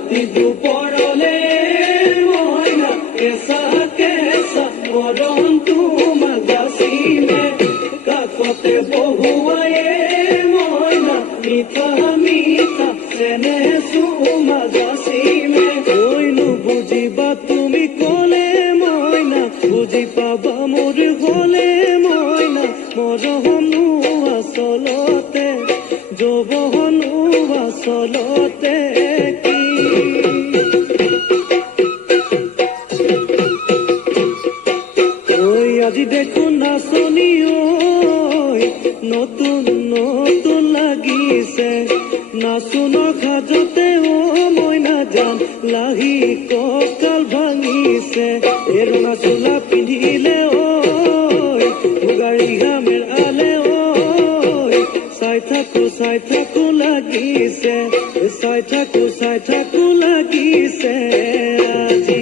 राति दुपरले मयना केसा केसा मरम तुमा जासिमे काकते बहुआए मयना मिठा मिठा सेने सुमा जासिमे ओइनु बुझिबा तुमी कोले मयना बुझि पाबा मोर होले मयना मरहनु आसलते जबहनु आसलते আজি দেখুন নাচনি নতুন নতুন লাগিছে নাচুন খাজতে মইনা যান লাহি কঁকাল ভাঙিছে এৰঙা চোলা পিন্ধিলে মুগাৰী ঘামেৰ আলে চাই থাকো লাগিছে চাই থাকো লাগিছে আজি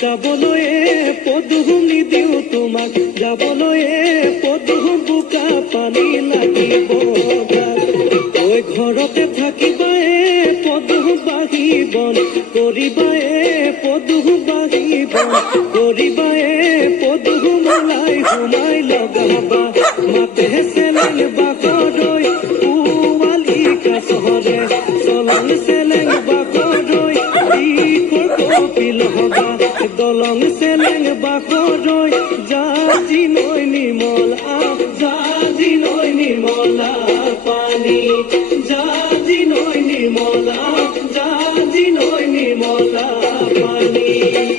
যাবলৈ পদুমনি দিও তোমাক যাবলৈ পদুম বোকা পানী লাগিব ওই ঘৰতে থাকিবাই পদুম বাহিবন কৰিবাই পদুম বাহিবন কৰিবাই পদুম মলাই সোমাই লগাবা মাতে চেলেং বাকৰৈ পুৱালি কাছৰে চলং চেলেং বাকৰৈ কপিল হবা দলং চেলেং বাকৰৈ জাজি নৈ নিমল জাজি নৈ নিমলা পানী জাজি নৈ নিমলা জাজি নৈ নিমলা পানী